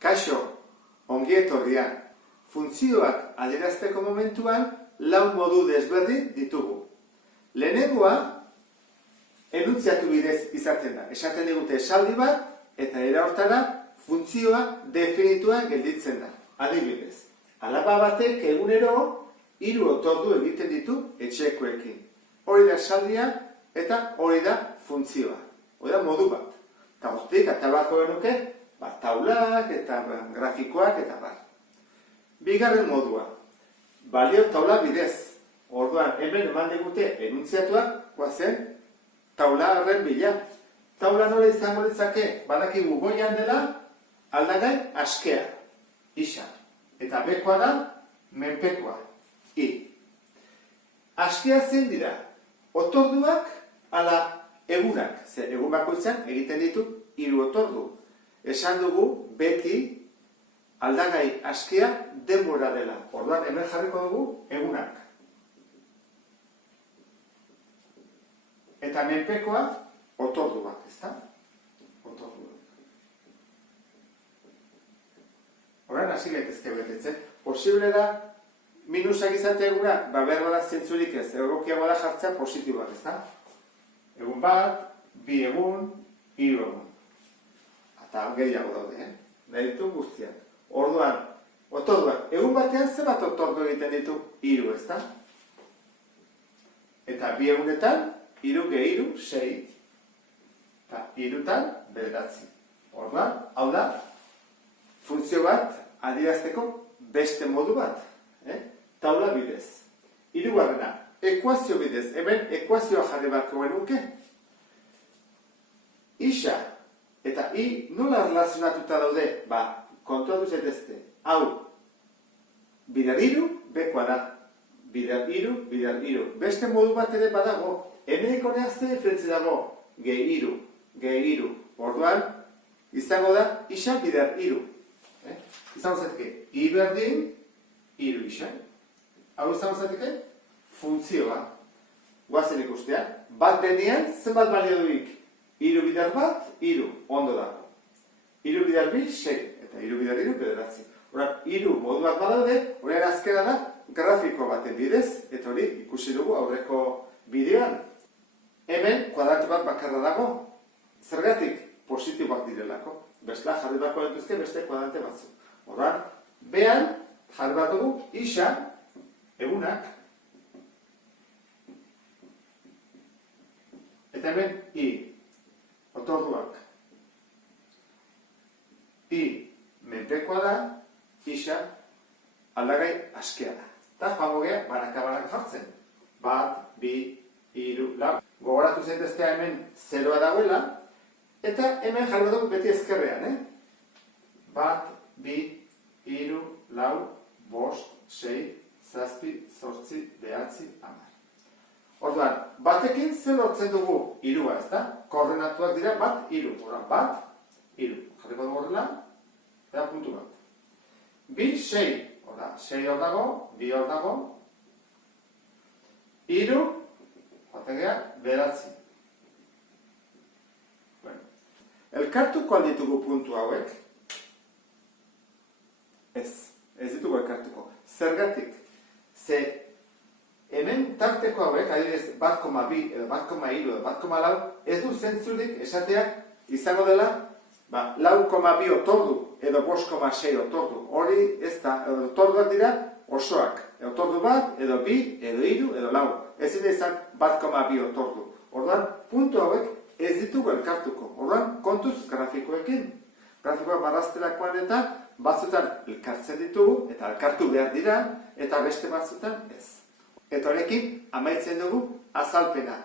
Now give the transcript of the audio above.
Kaixo, ongi etorria. Funtzioak adierazteko momentuan lau modu desberdin ditugu. Lehenengoa, enuntziatu bidez izaten da. Esaten digute esaldi bat, eta era hortara funtzioa definitua gelditzen da. Adibidez, alaba batek egunero 3 otordu egiten ditu etxekoekin. Hori da esaldia eta hori da funtzioa. Hori da modu bat. Eta hortik, atabako genuke, taulak eta grafikoak eta bar. Bigarren modua, balio taula bidez. Orduan, hemen eman digute enuntziatuak, guazen, taula horren bila. Taula nola izango ditzake, badakigu goian dela, aldagai askea, isa. Eta bekoa da, menpekoa, i. Askea zein dira, otorduak ala egunak. Ze egun bakoitzan egiten ditu 3 otordu. Esan dugu beti aldagai askea denbora dela. Orduan, hemen jarriko dugu egunak. Eta menpekoa otorduak, ezta? Otorduak. Horren, hasi gaitezke betetzen. Posible da, minusak izatea egunak, behar bada zentzurik ez. Egokiago da jartzea positiboak, ezta? Egun bat, 2 egun, 3 egun. Eta gehiago daude, nahi ditu guztiak. Orduan, otorduak, egun batean zenbat otordu egiten ditu 3, ezta? Eta 2 egunetan, 3 gehi 3, 6. Eta 3tan, 9. Orduan, hau da, funtzio bat adierazteko beste modu bat. Taula bidez. 3. Ekuazio bidez. Hemen ekuazioa jarri beharko genuke. Isa eta i nola relazionatuta daude? Kontuatu zaitezte. Hau, bider 3, bekoa da. Bider 3, bider 3. Beste modu bat ere badago. Hemen ikonea ze diferentzi dago? Gehi 3, gehi 3. Orduan, izango da, isa bider 3. Izango zaiteke, i berdin, 3 isa. Hau izango zaiteke, funtzioa. Guazen ikustea. Bat denean, zenbat balio duik? 3 bider bat, 3, ondo dago. 3 bider 2, 6, eta 3 bider 3, 9. Horan, 3 moduak badaude, horren azkera da, grafiko baten bidez, eta hori ikusi dugu aurreko bideoan. Hemen, kuadratu bat bakarra dago. Zergatik, positiboak direlako. Bestela, jarri bako dentuzke beste kuadrante batzu. Horan, behan, jarri bat dugu, isa, egunak. Eta hemen, i. Otorduak. I menpekoa da, isa aldagai askea da. Eta joango geha banaka jartzen. 1, 2, 3, 4. Gogoratu zaiteztea hemen 0 dagoela, eta hemen jarri dugu beti ezkerrean. 1, 2, 3, 4, 5, 6, 7, 8, 9, 10. Orduan, batekin zer lortzen dugu 3, ez da? Koordinatuak dira 1, 3. Orduan, 1, 3. Jarriko dugu horrela, eta puntu bat. 2, 6. Orduan, 6 hor dago, 2 hor dago. 3, joaten geha, 9. Elkartuko alditugu puntu hauek? Ez ditugu elkartuko. Zergatik, ze hemen tarteko hauek, adibidez 1,2 edo 1,3 edo 1,4, ez du zentzurik esateak izango dela 4,2 otordu edo 5,6 otordu. Hori ez da, otorduak dira osoak. Otordu bat, edo 2, edo 3, edo 4. Ez dira izan 1,2 otordu. Orduan, puntu hauek ez ditugu elkartuko. Orduan, kontuz grafikoekin. Grafikoak marrazterakoan eta batzutan elkartzen ditugu, eta elkartu behar dira, eta beste batzutan ez. Eta horrekin, amaitzen dugu azalpena.